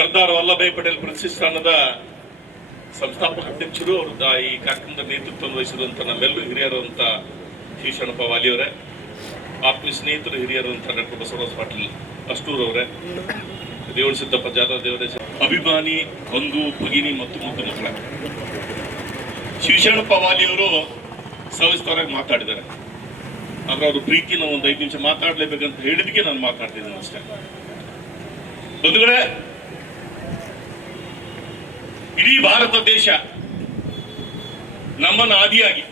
ಸರ್ದಾರ್ ವಲ್ಲಭಾಯಿ ಪಟೇಲ್ ಪ್ರತಿಷ್ಠಾನದ ಸಂಸ್ಥಾಪಕ ಅಧ್ಯಕ್ಷರು ಅವರು ಈ ಕಾರ್ಯಕ್ರಮದ ನೇತೃತ್ವ ವಹಿಸಿರುವಂತ ನಮ್ಮೆಲ್ಲರೂ ಹಿರಿಯರು ಅಂತ ಶಿವಶರಣಪ್ಪ ವಾಲಿಯವರೇ ಆತ್ಮೀಯ ಸ್ನೇಹಿತರು, ಹಿರಿಯರು ಅಂತ ಡಾಕ್ಟರ್ ಬಸವರಾಜ್ ಪಾಟೀಲ್ ಅಷ್ಟೂರ್ ಅವರೇ ದೇವಳ ಸಿದ್ದಪ್ಪ ಜಾಧವ್ ದೇವರೇಶ ಅಭಿಮಾನಿ, ಬಂಧು, ಭಗಿನಿ ಮತ್ತು ಮುದ್ದು ಮಕ್ಕಳ. ಶಿವಶರಣಪ್ಪ ವಾಲಿಯವರು ಸವಿಸ್ತಾರಾಗಿ ಮಾತಾಡಿದ್ದಾರೆ. ಆದ್ರೆ ಅವರು ನಾವು ಒಂದು ಐದು ನಿಮಿಷ ಮಾತಾಡ್ಲೇಬೇಕಂತ ಹೇಳಿದಕ್ಕೆ ನಾನು ಮಾತಾಡ್ತಿದ್ದೇನೆ ಅಷ್ಟೇ. ಬಂಧುಗಳೇ ಇಡೀ ಭಾರತ ದೇಶ ನಮ್ಮನ್ನು ಆದಿಯಾಗಿ,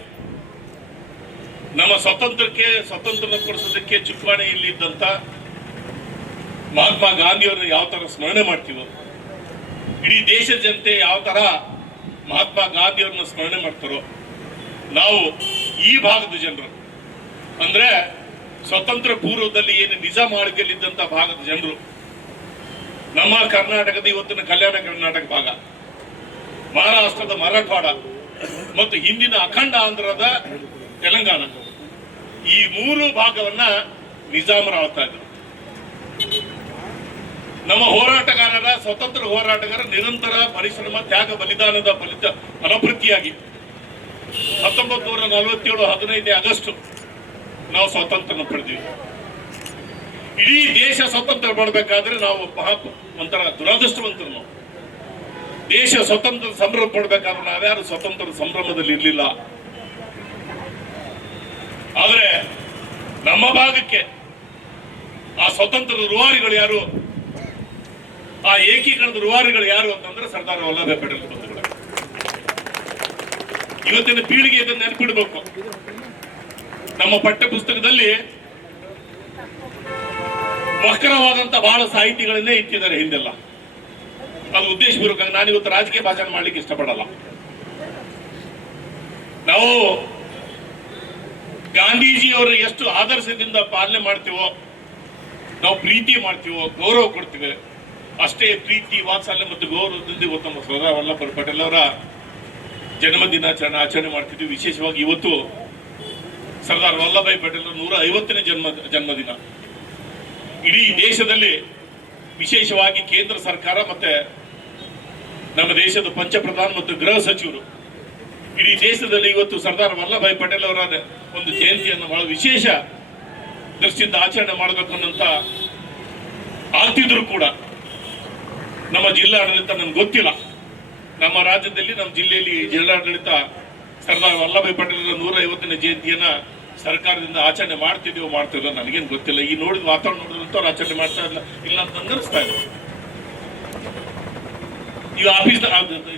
ನಮ್ಮ ಸ್ವತಂತ್ರಕ್ಕೆ ಸ್ವತಂತ್ರ ಕೊಡಿಸೋದಕ್ಕೆ ಚುಕ್ಕಾಣಿಯಲ್ಲಿದ್ದಂತ ಮಹಾತ್ಮ ಗಾಂಧಿಯವರನ್ನ ಯಾವ ತರ ಸ್ಮರಣೆ ಮಾಡ್ತೀವೋ, ಇಡೀ ದೇಶದ ಜನತೆ ಯಾವ ತರ ಮಹಾತ್ಮ ಗಾಂಧಿಯವ್ರನ್ನ ಸ್ಮರಣೆ ಮಾಡ್ತಾರೋ, ನಾವು ಈ ಭಾಗದ ಜನರು. ಅಂದ್ರೆ ಸ್ವತಂತ್ರ ಪೂರ್ವದಲ್ಲಿ ಏನು ನಿಜ ಆಳ್ವಿಕೆಯಲ್ಲಿದ್ದಂತ ಭಾಗದ ಜನರು. ನಮ್ಮ ಕರ್ನಾಟಕದ ಇವತ್ತಿನ ಕಲ್ಯಾಣ ಕರ್ನಾಟಕ ಭಾಗ. ಮಹಾರಾಷ್ಟ್ರದ ಮರಾಠವಾಡ ಮತ್ತು ಹಿಂದಿನ ಅಖಂಡ ಆಂಧ್ರದ ತೆಲಂಗಾಣ. ಈ ಮೂರು ಭಾಗವನ್ನ ನಿಜಾಮರ ಆಳ್ತಾ ಇದ್ರು ನಮ್ಮ ಹೋರಾಟಗಾರರ, ಸ್ವತಂತ್ರ ಹೋರಾಟಗಾರ ನಿರಂತರ ಪರಿಶ್ರಮ, ತ್ಯಾಗ, ಬಲಿದಾನದ ಫಲಿತ ಫಲಪ್ರತಿಯಾಗಿ ಹತ್ತೊಂಬತ್ತು ನೂರ ನಲವತ್ತೇಳು ಹದಿನೈದನೇ ಆಗಸ್ಟ್ ನಾವು ಸ್ವಾತಂತ್ರ್ಯ ಪಡೆದಿವಿ. ಇಡೀ ದೇಶ ಸ್ವತಂತ್ರ ಮಾಡಬೇಕಾದ್ರೆ ನಾವು ಮಹಾ ಒಂಥರ ದುರಾದೃಷ್ಟವಂತರು ನಾವು. ದೇಶ ಸ್ವತಂತ್ರ ಸಂಭ್ರಮ ಪಡ್ಬೇಕಾದ್ರೆ ನಾವ್ಯಾರು ಸ್ವತಂತ್ರ ಸಂಭ್ರಮದಲ್ಲಿ ಇರಲಿಲ್ಲ. ಆದರೆ ನಮ್ಮ ಭಾಗಕ್ಕೆ ಆ ಸ್ವತಂತ್ರದ ರೂವಾರಿಗಳು ಯಾರು? ಆ ಏಕೀಕರಣದ ರೂವಾರಿಗಳು ಯಾರು ಅಂತಂದ್ರೆ ಸರ್ದಾರ್ ವಲ್ಲಭಾಯ್ ಪಟೇಲ್ ಬಂಧುಗಳು. ಇವತ್ತಿನ ಪೀಳಿಗೆ ಇದನ್ನ ನೆನಪಿಡಬೇಕು. ನಮ್ಮ ಪಠ್ಯ ಪುಸ್ತಕದಲ್ಲಿ ವಕ್ರವಾದಂತ ಬಹಳ ಸಾಹಿತಿಗಳನ್ನೇ ಇಟ್ಟಿದ್ದಾರೆ ಹಿಂದೆಲ್ಲ. ಅದು ಉದ್ದೇಶಪೂರ್ವಕ ನಾನು ಇವತ್ತು ರಾಜಕೀಯ ಭಾಷಣ ಮಾಡ್ಲಿಕ್ಕೆ ಇಷ್ಟಪಡಲ್ಲ. ನಾವು ಗಾಂಧೀಜಿಯವರು ಎಷ್ಟು ಆದರ್ಶದಿಂದ ಪಾಲನೆ ಮಾಡ್ತೀವೋ, ನಾವು ಪ್ರೀತಿ ಮಾಡ್ತೀವೋ, ಗೌರವ ಕೊಡ್ತೀವಿ. ಅಷ್ಟೇ ಪ್ರೀತಿ, ವಾತ್ಸಲ್ಯ ಮತ್ತು ಗೌರವದಿಂದ ಇವತ್ತು ನಮ್ಮ ಸರ್ದಾರ್ ಪಟೇಲ್ ಅವರ ಜನ್ಮ ದಿನಾಚರಣೆ ಆಚರಣೆ ಮಾಡ್ತಿದ್ವಿ. ವಿಶೇಷವಾಗಿ ಇವತ್ತು ಸರ್ದಾರ್ ವಲ್ಲಭಾಯ್ ಪಟೇಲ್ ನೂರ ಐವತ್ತನೇ ಜನ್ಮ, ಜನ್ಮದಿನ. ಇಡೀ ದೇಶದಲ್ಲಿ ವಿಶೇಷವಾಗಿ ಕೇಂದ್ರ ಸರ್ಕಾರ ಮತ್ತೆ ನಮ್ಮ ದೇಶದ ಪಂಚಪ್ರಧಾನ ಮತ್ತು ಗೃಹ ಸಚಿವರು. ಇಡೀ ದೇಶದಲ್ಲಿ ಇವತ್ತು ಸರ್ದಾರ್ ವಲ್ಲಭಾಯ್ ಪಟೇಲ್ ಅವರ ಒಂದು ಜಯಂತಿಯನ್ನು ಬಹಳ ವಿಶೇಷ ದೃಷ್ಟಿಯಿಂದ ಆಚರಣೆ ಮಾಡಬೇಕು ಅನ್ನಂತ ಆಗ್ತಿದ್ರು ಕೂಡ. ನಮ್ಮ ಜಿಲ್ಲಾಡಳಿತ ನನ್ಗೆ ಗೊತ್ತಿಲ್ಲ. ನಮ್ಮ ರಾಜ್ಯದಲ್ಲಿ, ನಮ್ಮ ಜಿಲ್ಲೆಯಲ್ಲಿ ಜಿಲ್ಲಾಡಳಿತ ಸರ್ದಾರ್ ವಲ್ಲಭಾಯ್ ಪಟೇಲ್ ನೂರ ಐವತ್ತನೇ ಜಯಂತಿಯನ್ನ ಸರ್ಕಾರದಿಂದ ಆಚರಣೆ ಮಾಡ್ತಿದೀವೋ ಮಾಡ್ತಿಲ್ಲ ನನಗೇನು ಗೊತ್ತಿಲ್ಲ. ಈ ನೋಡಿದ ವಾತಾವರಣ ಅವ್ರು ಆಚರಣೆ ಮಾಡ್ತಾ ಇಲ್ಲ ಇಲ್ಲ ಅಂತ ಅನಿಸ್ತಾ ಇದೆ. ಈಗ ಆಫೀಸ್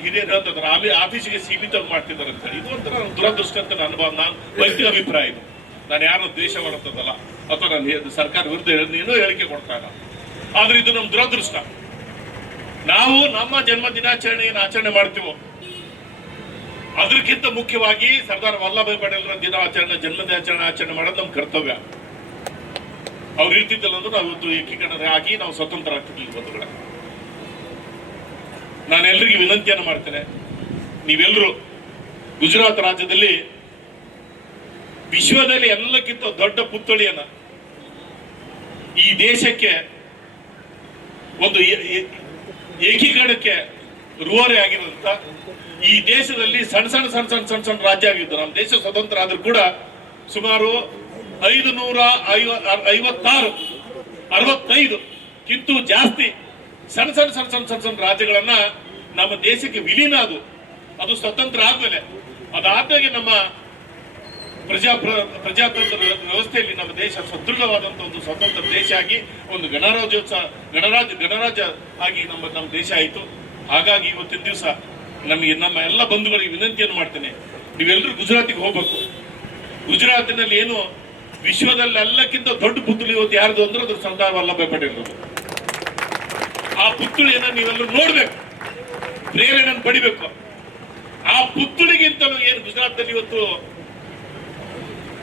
ಹಿರಿಯರು ಹೇಳ್ತಾರೆ ಆಫೀ ಆಫೀಸಿಗೆ ಸೀಮಿತ ಮಾಡ್ತಿದ್ದಾರೆ ಅಂತ ಇದು ಒಂಥರ ದುರದೃಷ್ಟ ಅಂತ ನನ್ನ ನಾನು ವೈಯಕ್ತಿಕ ಅಭಿಪ್ರಾಯ ಇದು. ನಾನು ಯಾರು ದ್ವೇಷ ಮಾಡುತ್ತದಲ್ಲ, ಅಥವಾ ನಾನು ಸರ್ಕಾರ ವಿರುದ್ಧ ಏನೋ ಹೇಳಿಕೆ ಕೊಡ್ತಾ ಇಲ್ಲ. ಆದ್ರೆ ಇದು ನಮ್ಮ ದುರದೃಷ್ಟ. ನಾವು ನಮ್ಮ ಜನ್ಮ ದಿನಾಚರಣೆಯನ್ನು ಆಚರಣೆ ಮಾಡ್ತೀವೋ ಅದಕ್ಕಿಂತ ಮುಖ್ಯವಾಗಿ ಸರ್ದಾರ್ ವಲ್ಲಭಾಯಿ ಪಟೇಲ್ರ ದಿನಾಚರಣೆ ಜನ್ಮ ದಿನಾಚರಣೆ ಆಚರಣೆ ಮಾಡೋದು ನಮ್ಮ ಕರ್ತವ್ಯ. ಅವ್ರು ಇರ್ತಿದ್ದಲ್ಲ ಅಂದ್ರೆ ನಾವು ಇವತ್ತು ಏಕೀಕರಣ ಆಗಿ ನಾವು ಸ್ವತಂತ್ರ ಆಗ್ತಿರ್ಲಿಲ್ಲ ಬಂಧುಗಳೇ ನಾನು ಎಲ್ರಿಗೂ ವಿನಂತಿಯನ್ನು ಮಾಡ್ತೇನೆ. ನೀವೆಲ್ಲರೂ ಗುಜರಾತ್ ರಾಜ್ಯದಲ್ಲಿ ವಿಶ್ವದಲ್ಲಿ ಎಲ್ಲಕ್ಕಿಂತ ದೊಡ್ಡ ಪುತ್ಥಳಿಯನ್ನ ಈ ದೇಶಕ್ಕೆ ಒಂದು ಏಕೀಕರಣಕ್ಕೆ ರೂವಾರಿ ಆಗಿರೋದಂತ ಈ ದೇಶದಲ್ಲಿ ಸಣ್ಣ ಸಣ್ಣ ಸಣ್ಣ ಸಣ್ಣ ಸಣ್ಣ ಸಣ್ಣ ರಾಜ್ಯ ಆಗಿದ್ದು, ನಮ್ಮ ದೇಶ ಸ್ವತಂತ್ರ ಆದ್ರೂ ಕೂಡ ಸುಮಾರು ಐದು ನೂರ ಐವ- ಐವತ್ತಾರು, ಅರವತ್ತೈದು ಕಿಂತೂ ಜಾಸ್ತಿ ಸಣ್ಣ ಸಣ್ಣ ಸಣ್ಣ ಸಣ್ಣ ಸಣ್ಣ ಸಣ್ಣ ರಾಜ್ಯಗಳನ್ನ ನಮ್ಮ ದೇಶಕ್ಕೆ ವಿಲೀನ ಅದು. ಅದು ಸ್ವತಂತ್ರ ಆದ್ಮೇಲೆ. ಅದಾದ್ಮೇಲೆ ನಮ್ಮ ಪ್ರಜಾ ಪ್ರಜಾತಂತ್ರ ವ್ಯವಸ್ಥೆಯಲ್ಲಿ ನಮ್ಮ ದೇಶ ಸದೃಢವಾದಂತಹ ಒಂದು ಸ್ವತಂತ್ರ ದೇಶ ಆಗಿ, ಒಂದು ಗಣರಾಜ್ಯೋತ್ಸವ ಗಣರಾಜ್ಯ ಗಣರಾಜ್ಯ ಆಗಿ ನಮ್ಮ ನಮ್ಮ ದೇಶ ಆಯಿತು. ಹಾಗಾಗಿ ಇವತ್ತಿನ ದಿವಸ ನಮಗೆ ನಮ್ಮ ಎಲ್ಲ ಬಂಧುಗಳಿಗೆ ವಿನಂತಿಯನ್ನು ಮಾಡ್ತೇನೆ. ನೀವೆಲ್ಲರೂ ಗುಜರಾತಿಗೆ ಹೋಗ್ಬೇಕು. ಗುಜರಾತಿನಲ್ಲಿ ಏನು ವಿಶ್ವದಲ್ಲಿ ಎಲ್ಲಕ್ಕಿಂತ ದೊಡ್ಡ ಪುತ್ತಲಿ ಇವತ್ತು ಯಾರ್ದು ಅಂದ್ರೆ ಅದ್ರ ಸರ್ದಾರ್ ವಲ್ಲಭಾಯ್ ಪಟೇಲ್ ಪುತ್ಥಳಿಯನ್ನ ನೀವೆಲ್ಲರೂ ನೋಡ್ಬೇಕು. ಪ್ರೇರಣೆಯನ್ನು ಪಡಿಬೇಕು. ಆ ಪುತ್ಥಳಿಗಿಂತಲೂ ಏನು ಗುಜರಾತ್ನಲ್ಲಿ ಇವತ್ತು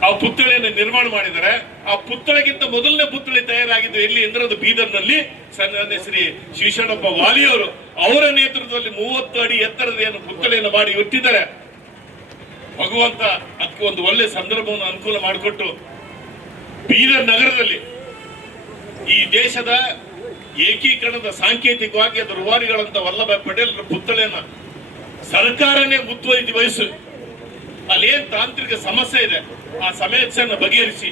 ಆ ಪುತ್ಥಳಿಯನ್ನು ನಿರ್ಮಾಣ ಮಾಡಿದ್ದಾರೆ. ಆ ಪುತ್ಥಳಿಗಿಂತ ಮೊದಲನೇ ಪುತ್ಥಳಿ ತಯಾರಾಗಿದ್ದು ಎಲ್ಲಿ ಅಂದ್ರೆ ಅದು ಬೀದರ್ನಲ್ಲಿ. ಸನ್ಮಾನ್ಯ ಶ್ರೀ ಶಿವಶರಣಪ್ಪ ವಾಲಿಯವರು ಅವರ ನೇತೃತ್ವದಲ್ಲಿ ಮೂವತ್ತು ಅಡಿ ಎತ್ತರದ ಏನು ಪುತ್ಥಳಿಯನ್ನು ಮಾಡಿ ಇಟ್ಟಿದ್ದಾರೆ. ಭಗವಂತ ಅದಕ್ಕೆ ಒಂದು ಒಳ್ಳೆ ಸಂದರ್ಭವನ್ನು ಅನುಕೂಲ ಮಾಡಿಕೊಟ್ಟು ಬೀದರ್ ನಗರದಲ್ಲಿ ಈ ದೇಶದ ಏಕೀಕರಣದ ಸಾಂಕೇತಿಕವಾಗಿ ಅದು ರೂವಾರಿಗಳಂತ ವಲ್ಲಭಾಯ್ ಪಟೇಲ್ರ ಪುತ್ಥಳಿಯನ್ನ ಸರ್ಕಾರನೇ ಮುತುವರ್ಜಿ ವಹಿಸು. ಅಲ್ಲೇನ್ ತಾಂತ್ರಿಕ ಸಮಸ್ಯೆ ಇದೆ? ಆ ಸಮಸ್ಯೆಯನ್ನು ಬಗೆಹರಿಸಿ.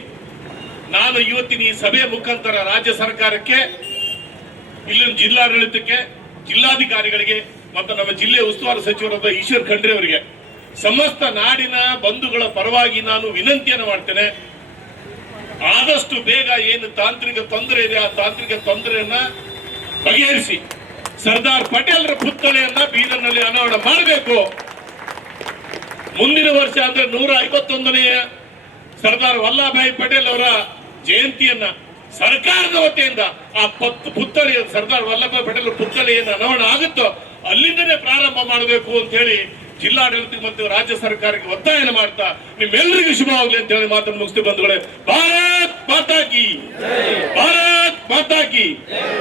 ನಾನು ಇವತ್ತಿನ ಈ ಸಭೆಯ ಮುಖಾಂತರ ರಾಜ್ಯ ಸರ್ಕಾರಕ್ಕೆ, ಇಲ್ಲಿನ ಜಿಲ್ಲಾಡಳಿತಕ್ಕೆ, ಜಿಲ್ಲಾಧಿಕಾರಿಗಳಿಗೆ ಮತ್ತು ನಮ್ಮ ಜಿಲ್ಲೆಯ ಉಸ್ತುವಾರಿ ಸಚಿವರಾದ ಈಶ್ವರ್ ಖಂಡ್ರೆ ಅವರಿಗೆ ಸಮಸ್ತ ನಾಡಿನ ಬಂಧುಗಳ ಪರವಾಗಿ ನಾನು ವಿನಂತಿಯನ್ನು ಮಾಡ್ತೇನೆ. ಆದಷ್ಟು ಬೇಗ ಏನು ತಾಂತ್ರಿಕ ತೊಂದರೆ ಇದೆ, ಆ ತಾಂತ್ರಿಕ ತೊಂದರೆಯನ್ನ ಬಗೆಹರಿಸಿ. ಸರ್ದಾರ್ ಪಟೇಲ್ರ ಪುತ್ಥಳಿಯನ್ನ ಬೀದರ್ನಲ್ಲಿ ಅನಾವರಣ ಮಾಡಬೇಕು. ಮುಂದಿನ ವರ್ಷ ಅಂದ್ರೆ ನೂರ ಐವತ್ತೊಂದನೆಯ ಸರ್ದಾರ್ ವಲ್ಲಭಾಯಿ ಪಟೇಲ್ ಅವರ ಜಯಂತಿಯನ್ನ ಸರ್ಕಾರದ ವತಿಯಿಂದ ಆ ಪತ್, ಪುತ್ಥಳಿ, ಸರ್ದಾರ್ ವಲ್ಲಭಾಯಿ ಪಟೇಲ್ ಪುತ್ಥಳಿಯನ್ನು ಅನಾವರಣ ಆಗುತ್ತೋ ಅಲ್ಲಿಂದನೇ ಪ್ರಾರಂಭ ಮಾಡಬೇಕು ಅಂತ ಹೇಳಿ ಜಿಲ್ಲಾಡಳಿತ ಮತ್ತು ರಾಜ್ಯ ಸರ್ಕಾರಕ್ಕೆ ಒತ್ತಾಯನ ಮಾಡ್ತಾ ನಿಮ್ಮೆಲ್ಲರಿಗೂ ಶುಭವಾಗಲಿ ಅಂತ ಹೇಳಿ ಮಾತನ್ನು ಮುಗಿಸ್ತು ಬಂಧುಗಳೇ. ಭಾರತ್ ಮಾತಾಕಿ ಭಾರತ್ ಮಾತಾ ಕಿ.